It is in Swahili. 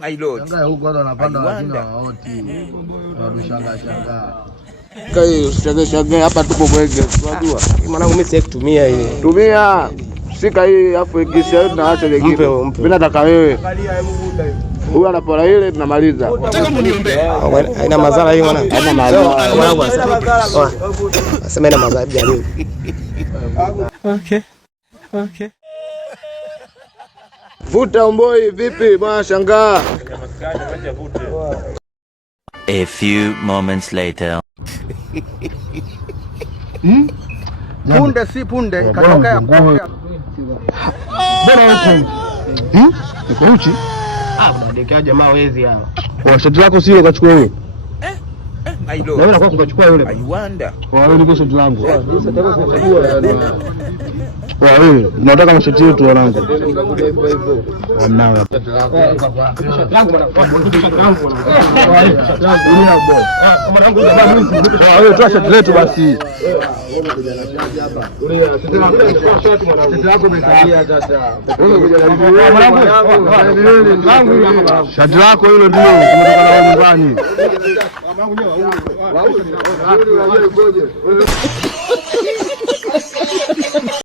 My lord. Shangaa huko watu wanapanda wajina waoti. Wanashangaa. Kai shangaa hapa tupo Mwenge. Unajua? Mwanangu mimi siwezi kutumia hii. Tumia. Shika hii afu ikisha yote na acha nyingine. Mimi nataka wewe. Huyu anapora ile tunamaliza. Nataka mniombe. Haina madhara hii mwanangu. Haina madhara. Mwanangu asema ina madhara jaribu. Okay. Vuta Omboi vipi bwana Shangaa? A few moments later. Punde si punde ikatokea kutokea. Bora huko. Uko uchi? Unadekea jamaa wezi hao. Kwa shati lako sio ukachukua huyo. My lord. Na wewe unakuwa ukachukua yule. I wonder. Kwa wewe niko shati langu. Kwa wewe nataka mashati yetu wanangu. Mnao hapa. Wewe toa shati letu basi. Shati lako hilo ndio umetoka na nyumbani.